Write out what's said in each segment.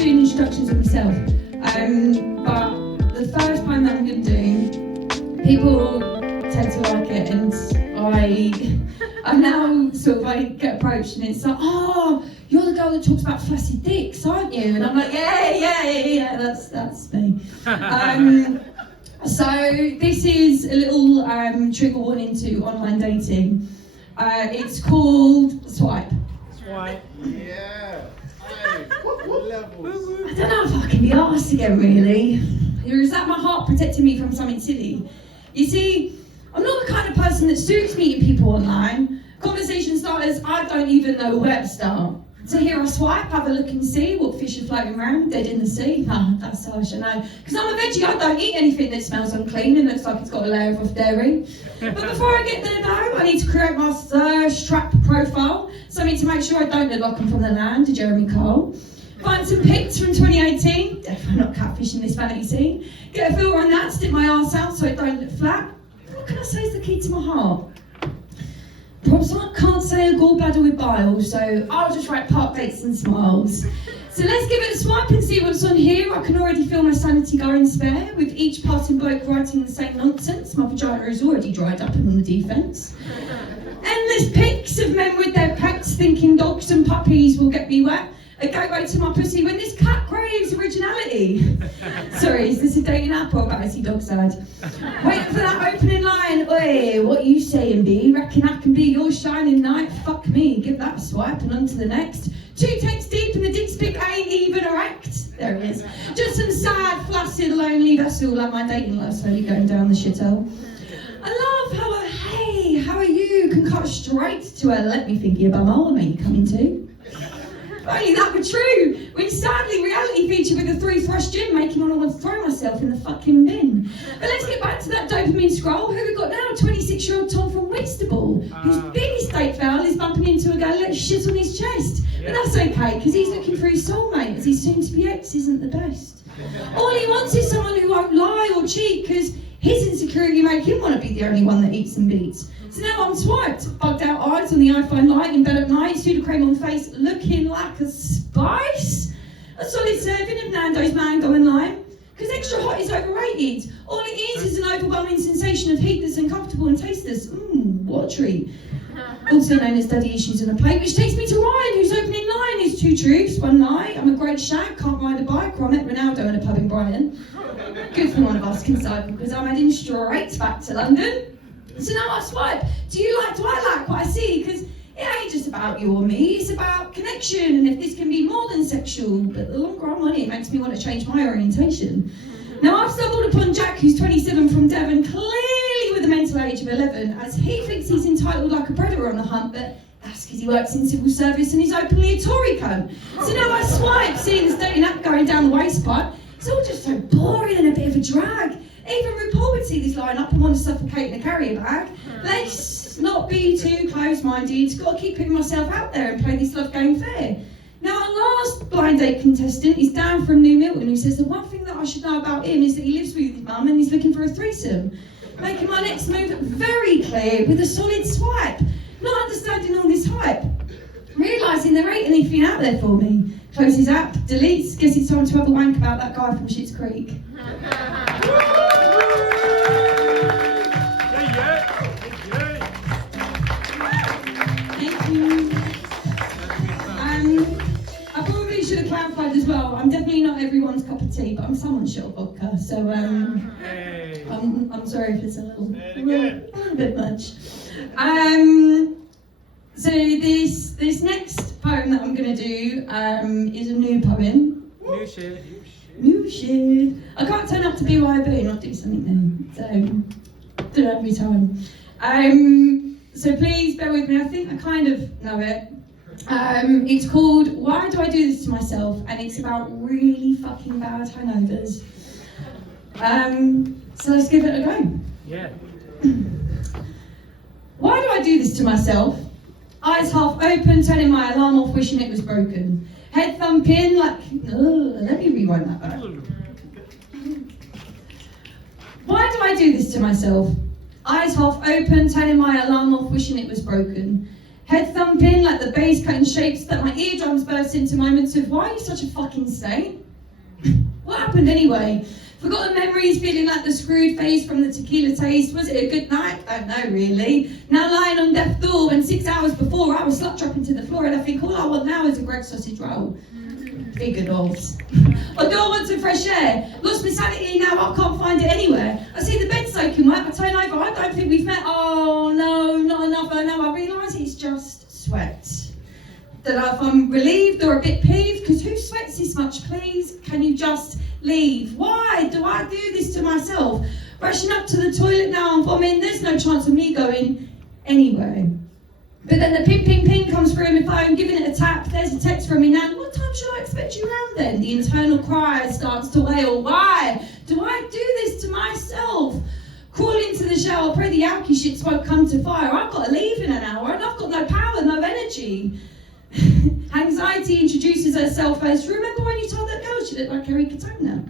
doing instructions of myself, but the first poem that I'm going to do, people tend to like it, and I now sort of I get approached and it's like, oh, you're the girl that talks about flaccid dicks, aren't you? And I'm like, yeah, that's me. So this is a little trigger warning to online dating. It's called Swipe. Swipe. Yeah. What levels? I don't know if I can be arsed again, really. Or is that my heart protecting me from something silly? You see, I'm not the kind of person that suits meeting people online. Conversation starters, I don't even know where to start. So here I swipe, have a look and see what fish are floating around, dead in the sea. That's how I should know. Because I'm a veggie, I don't eat anything that smells unclean and looks like it's got a layer of dairy. But before I get there though, I need to create my thirst trap profile. Something to make sure I don't look like I'm from the land, to Jeremy Cole. Find some pics from 2018, definitely not catfishing this vanity scene. Get a filter on that, stick my arse out so it don't look flat. What can I say is the key to my heart? Perhaps I can't say a gallbladder with bile, so I'll just write park dates and smiles. So let's give it a swipe and see what's on here. I can already feel my sanity going spare, with each passing bloke writing the same nonsense. My vagina is already dried up and on the defence. Endless pics of men with their pets thinking dogs and puppies will get me wet. A gateway to my pussy when this cat craves originality. Sorry, is this a dating app or about I see dog sad? Waiting for that opening line. Oi, what you saying, B? Reckon I can be your shining knight? Fuck me, give that a swipe and on to the next. 2 texts deep and the dick pic ain't even erect. There it is. Just some sad, flaccid, lonely vessel like my dating life slowly going down the shithole. I love how a hey, how are you can cut straight to a let me think of your bumhole, mate, you coming too? Only that were true, when sadly reality featured with a 3 thrust gym making me want to throw myself in the fucking bin. But let's get back to that dopamine scroll. Who we got now? 26-year-old Tom from Whitstable, whose big estate foul is bumping into a girl that shit on his chest. But that's okay, because he's looking for his soulmate, as his soon-to-be ex isn't the best. All he wants is someone who won't lie or cheat, because his insecurity make him want to be the only one that eats and beats. So now I'm swiped, bugged out eyes on the iPhone light in bed at night, Sudocreme on face, looking like a spice. A solid serving of Nando's mango and lime, because extra hot is overrated. All it is an overwhelming sensation of heat that's uncomfortable and tasteless. What a treat. Also known as daddy issues on a plate, which takes me to Ryan, whose opening line is 2 truths, 1 lie. I'm a great shag, can't ride a bike, or I met Ronaldo in a pub in Brighton. Good for one of us can cycle, because I'm heading straight back to London. So now I swipe. Do I like what I see? Because it ain't just about you or me, it's about connection, and if this can be more than sexual, but the longer I'm on it, it makes me want to change my orientation. Now I've stumbled upon Jack, who's 27 from Devon, clearly with a mental age of 11, as he thinks he's entitled like a predator on the hunt, but that's because he works in civil service and he's openly a Tory cunt. So now I swipe, seeing this dating app going down the waste pipe. It's all just so boring and a bit of a drag. Even RuPaul would see this line up and want to suffocate in a carrier bag. Let's not be too close-minded. Got to keep putting myself out there and play this love game fair. Now our last blind date contestant is Dan from New Milton, who says the one thing that I should know about him is that he lives with his mum and he's looking for a threesome. Making my next move very clear with a solid swipe. Not understanding all this hype. Realising there ain't anything out there for me. Closes app, deletes, guess it's time to have a wank about that guy from Schitt's Creek. Thank you. I probably should have clarified as well. I'm definitely not everyone's cup of tea, but I'm someone's shot of vodka, so I'm sorry if it's a little bit much. So this next poem that I'm going to do is a new poem. New shit. I can't turn up to BYOB and not do something new. So, do it every time. So please bear with me. I think I kind of know it. It's called Why Do I Do This to Myself? And it's about really fucking bad hangovers. So let's give it a go. Yeah. Why do I do this to myself? Eyes half open, turning my alarm off, wishing it was broken. Head thumping like, let me rewind that back. Why do I do this to myself? Eyes half open, turning my alarm off, wishing it was broken. Head thumping like the bass cutting shapes that my eardrums burst into moments of, why are you such a fucking saint? What happened anyway? Forgotten memories, feeling like the screwed face from the tequila taste. Was it a good night? Don't know really. Now lying on death's door when 6 hours before I was slut dropping to the floor, and I think all I want now is a Greg sausage roll. Bigger dogs. I do want some fresh air. Lost my sanity now, I can't find it anywhere. I see the bed soaking wet, I turn over, I don't think we've met. Oh no, not enough. I know, I realise it's just sweat. Don't know if I'm relieved or a bit peeved, because who sweats this much, please? Can you just leave? Why do I do this to myself? Rushing up to the toilet now, I'm vomiting, there's no chance of me going anywhere. But then the ping ping ping comes through my phone, giving it a tap, there's a text from me now. What time should I expect you round then? The internal cry starts to wail. Why do I do this to myself? Crawl into the shower, pray the alky shits won't come to fire. I've got to leave in an hour and I've got no power, no energy. Anxiety introduces herself as, remember when you told that girl she looked like Kerry Katona?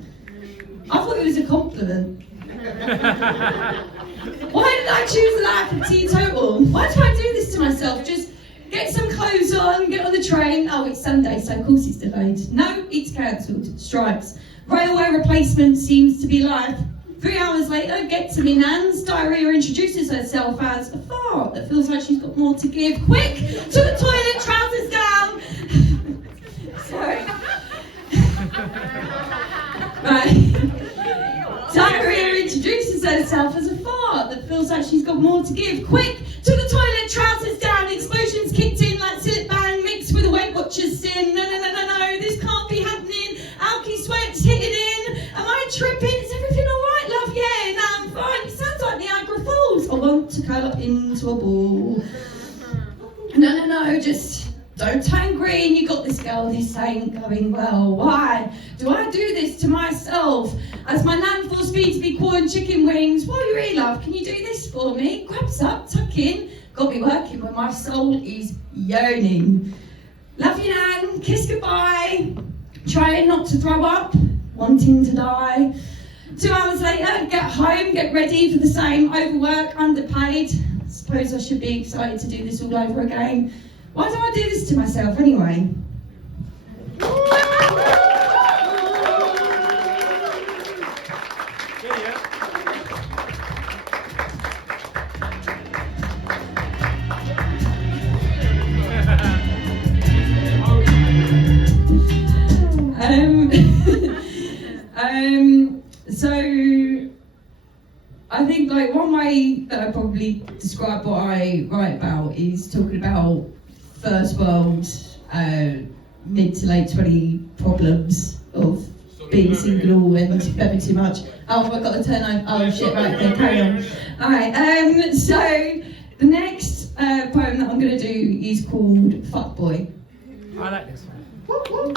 I thought it was a compliment. Why did I choose a life of teetotal? Why do I do this to myself? Just get some clothes on, get on the train. Oh, it's Sunday, so of course it's delayed. No, it's cancelled. Strikes. Railway replacement seems to be life. 3 hours later, get to me nan's. Diarrhea introduces herself as a fart that feels like she's got more to give. Quick, to the toilet, trousers down. Sorry. Right. Diarrhea introduces herself as a fart that feels like she's got more to give. Quick, to the toilet, trousers down. Explosions kicked in like Sillet Bang mixed with a Weight Watchers sin. No, this can't be happening. Alky sweats hitting in. Am I tripping? Is everything all right, love? Yeah, no, I'm fine. It sounds like Niagara Falls. I want to curl up into a ball. No, just don't turn green. You got this, girl. This ain't going well. Why do I do this to myself? As my nan force feeds me corn chicken wings. While you're here, love, can you do this for me? Grabs up, tuck in. Got me working when my soul is yearning. Love you, nan. Kiss goodbye. Trying not to throw up. Wanting to die. 2 hours later, get home, get ready for the same. Overwork, underpaid. Suppose I should be excited to do this all over again. Why do I do this to myself anyway? So I think like one way that I probably describe what I write about is talking about first world, mid to late 20 problems of being single and having too much. Oh, I've got to turn on. Oh shit, right, then carry on. Alright, so the next poem that I'm going to do is called Fuckboy. I like this one.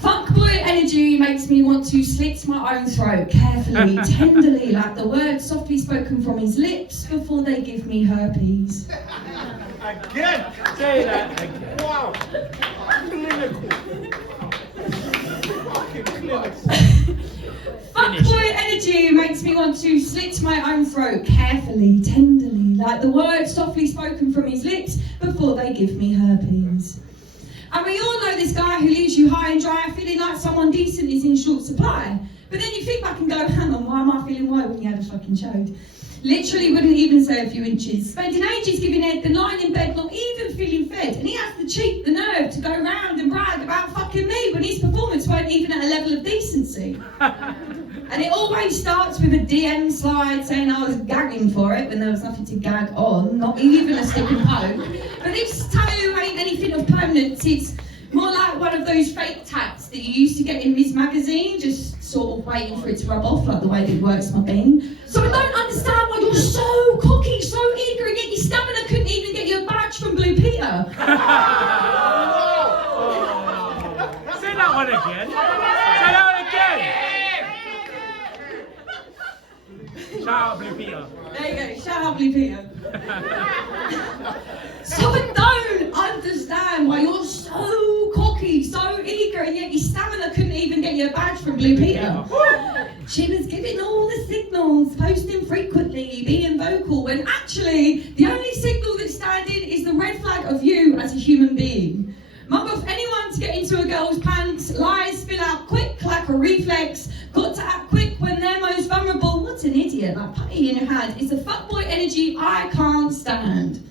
Fuckboy energy makes me want to slit my own throat carefully, tenderly, like the words softly spoken from his lips before they give me herpes. Again! Say that again. Wow! Clinical. Fucking clinical. Fuckboy energy makes me want to slit my own throat carefully, tenderly, like the words softly spoken from his lips before they give me herpes. And we all know this guy who leaves you high and dry, feeling like someone decent is in short supply. But then you think back and go, hang on, why am I feeling low when you had a fucking chode? Literally wouldn't even say a few inches. Spending ages giving head, then lying in bed, not even feeling fed. And he has the cheek, the nerve to go round and brag about fucking me when his performance weren't even at a level of decency. And it always starts with a DM slide saying I was gagging for it when there was nothing to gag on, not even a stick and poke. But this toe ain't anything of permanence, it's more like one of those fake tats that you used to get in Ms. Magazine, just sort of waiting for it to rub off, like the way that it works my bean. So I don't understand why you're so cocky, so eager, and yet your stamina couldn't even get you a badge from Blue Peter. Say that one again. Say that one again. Shout out Blue Peter. There you go, shout out Blue Peter. So I don't understand why you're so cocky, so eager, and yet your stamina couldn't even get you a badge from Blue Peter. She was giving all the signals, posting frequently, being vocal, when actually the only signal that stands clean. Mug off anyone to get into a girl's pants, lies spill out quick like a reflex, got to act quick when they're most vulnerable. What an idiot, like putty in your hand. It's a fuckboy energy I can't stand.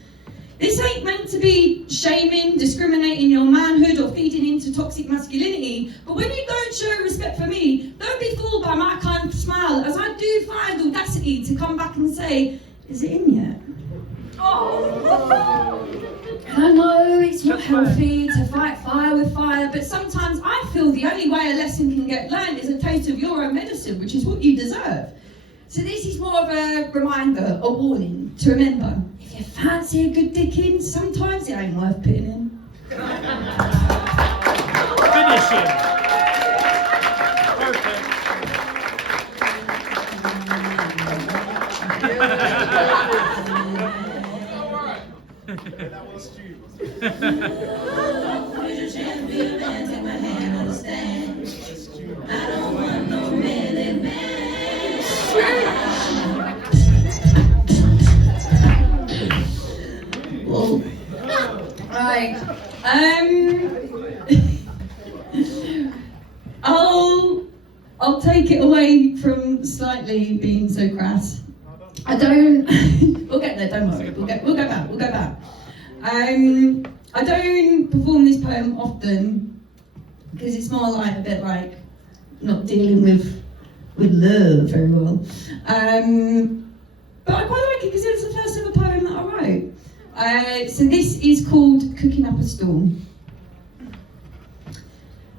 This ain't meant to be shaming, discriminating your manhood or feeding into toxic masculinity, but when you don't show respect for me, don't be fooled by my kind of smile, as I do find the audacity to come back and say, is it in yet? Oh. And I know it's not healthy to fight fire with fire, but sometimes I feel the only way a lesson can get learned is a taste of your own medicine, which is what you deserve. So this is more of a reminder, a warning, to remember, if you fancy a good dick in, sometimes it ain't worth putting in. Finishing. Perfect. That was stupid. I don't want no million man. Whoa. Right. I'll take it away from slightly being so crass. I don't. We'll get there. Don't worry. We'll go back. I don't perform this poem often because it's more like a bit like not dealing with love very well. But I quite like it because it was the first ever poem that I wrote. So this is called Cooking Up a Storm.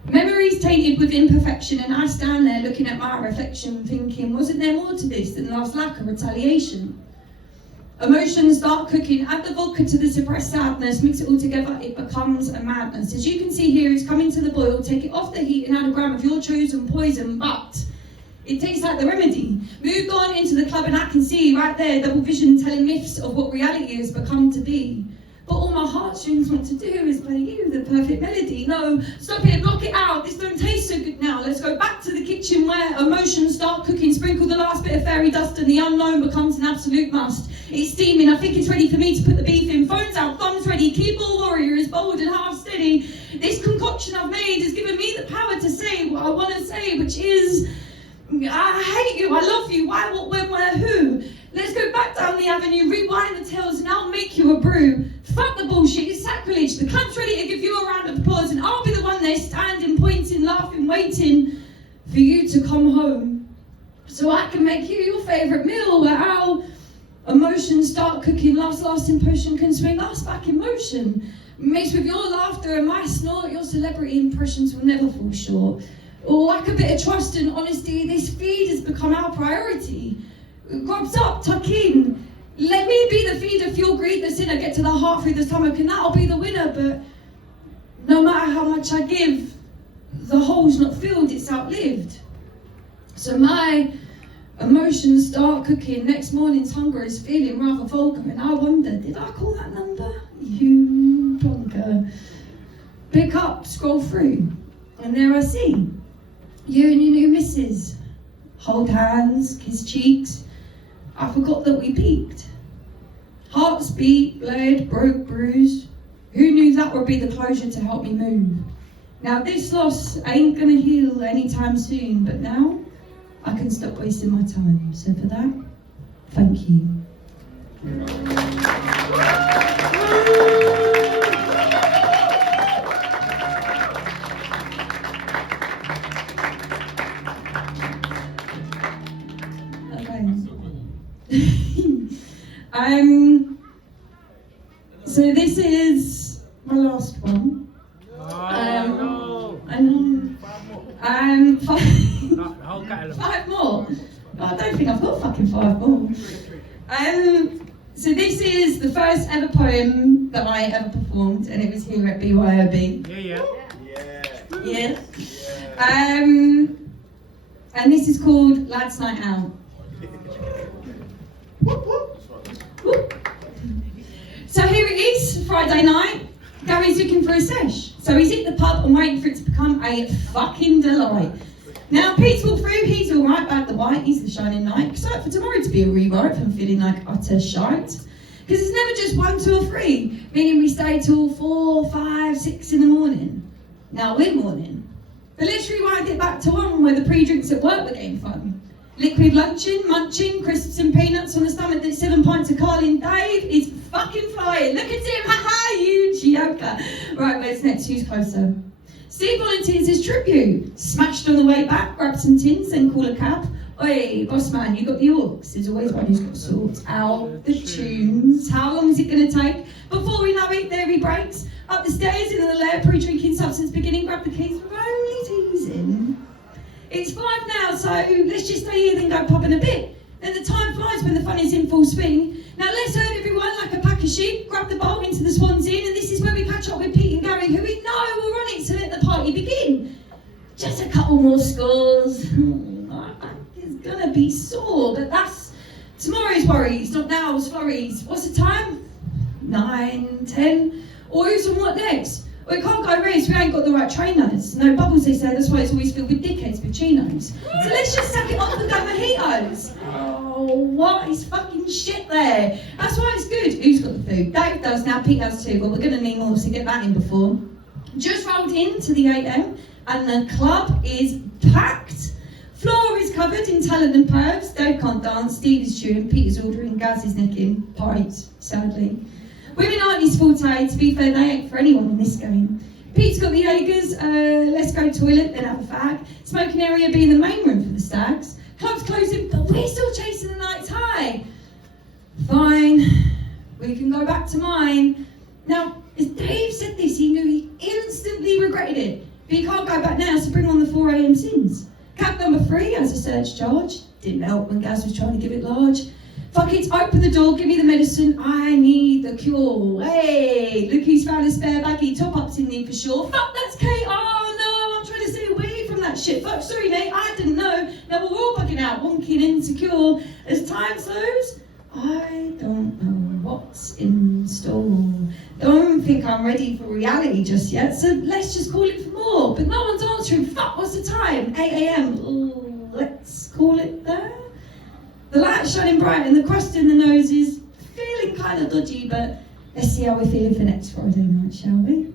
Memories tainted with imperfection, and I stand there looking at my reflection thinking, wasn't there more to this than last lack of retaliation? Emotions start cooking, add the vodka to the suppressed sadness, mix it all together, it becomes a madness. As you can see here, it's coming to the boil, take it off the heat and add a gram of your chosen poison, but it tastes like the remedy. Moved on into the club and I can see right there, double vision telling myths of what reality has become to be. But all my heartstrings want to do is play you the perfect melody. No, stop it, block it out, this don't taste so good now. Let's go back to the kitchen where emotions start cooking, sprinkle the last bit of fairy dust and the unknown becomes an absolute must. It's steaming, I think it's ready for me to put the beef in. Phones out, thumbs ready, keyboard warrior is bold and half steady. This concoction I've made has given me the power to say what I want to say, which is, I hate you, I love you, why, what, when, where, who? Let's go back down the avenue, rewind the tales, and I'll make you a brew. Fuck the bullshit, it's sacrilege. The club's ready to give you a round of applause, and I'll be the one there standing, pointing, laughing, waiting for you to come home. So I can make you your favourite meal, where our emotions start cooking, love's lasting potion can swing us back in motion. Mixed with your laughter and my snort, your celebrity impressions will never fall short. Oh, like a bit of trust and honesty, this feed has become our priority. Grubs up, tuck in. Let me be the feeder, fuel greed the sinner, get to the heart through the stomach, and that'll be the winner. But no matter how much I give, the hole's not filled, it's outlived. So my emotions start cooking. Next morning's hunger is feeling rather vulgar, and I wonder, did I call that number? You plonker. Pick up, scroll through, and there I see you and your new missus. Hold hands, kiss cheeks. I forgot that we peaked. Hearts beat, bled, broke, bruised. Who knew that would be the closure to help me move? Now this loss ain't gonna heal anytime soon, but now I can stop wasting my time. So for that, thank you. So this is my last one. No. I know. Five more. I don't think I've got fucking 5 more. So this is the first ever poem that I ever performed, and it was here at BYOB. Yeah. And this is called Lads Night Out. So here it is, Friday night. Gary's looking for a sesh. So he's at the pub and waiting for it to become a fucking delight. Now Pete's walked through, he's alright, bad the white, he's the shining knight. Excited for tomorrow to be a rewrite, I'm feeling like utter shite. Because it's never just 1, 2 or 3, meaning we stay till 4, 5, 6 in the morning. Now we're morning. But let's rewind it back to 1 where the pre-drinks at work were getting fun. Liquid lunching, munching, crisps and peanuts on the stomach that 7 pints of Carlin. Dave is fucking flying. Look at him, haha, you joker. Right, where's next? Who's closer? Steve volunteers his tribute. Smashed on the way back, grab some tins, then call a cab. Oi, boss man, you got the orcs. There's always one who's got to sort out the tunes. How long is it going to take? Before we know it, there he breaks. Up the stairs into the lair, pre-drinking substance beginning. Grab the keys, we're only teasing. It's 5 now, so let's just stay here, then go pub in a bit. Then the time flies when the fun is in full swing. Now let's herd everyone like a pack of sheep, grab the bolt into the Swan's Inn, and this is where we catch up with Pete and Gary, who we know will run it to let the party begin. Just a couple more scores. My back is gonna be sore, but that's tomorrow's worries, not now's flurries. What's the time? 9, 10. Or who's on what next? Well, it can't go race, we ain't got the right trainers. No bubbles, they say, that's why it's always filled with dickheads with chinos. So let's just sack it off and go mojitos. Oh, what is fucking shit there? That's why it's good. Who's got the food? Dave does now, Pete has too, but we're gonna need more to get that in before. Just rolled into the 8am and the club is packed. Floor is covered in talent and pervs. Dave can't dance, Steve is chewing, Peter's ordering, Gaz is necking. Pipes, sadly. Women aren't his forte, to be fair, they ain't for anyone in this game. Pete's got the Jaegers, let's go toilet, then have a fag. Smoking area being the main room for the stags. Club's closing, but we're still chasing the night's high. Fine, we can go back to mine. Now, as Dave said this, he knew he instantly regretted it. But he can't go back now, so bring on the 4am sins. Cab number 3 has a surge charge. Didn't help when Gaz was trying to give it large. Fuck it, open the door, give me the medicine, I need the cure. Hey, look who's found a spare baggie, top up's in need for sure. Fuck, that's Kate, oh no, I'm trying to stay away from that shit. Fuck, sorry mate, I didn't know. Now we're all bugging out, wonking insecure. As time slows, I don't know what's in store. Don't think I'm ready for reality just yet, so let's just call it for more. But no one's answering, fuck, what's the time? 8am, ooh, let's call it there. The light's shining bright and the crust in the nose is feeling kind of dodgy, but let's see how we're feeling for next Friday night, shall we?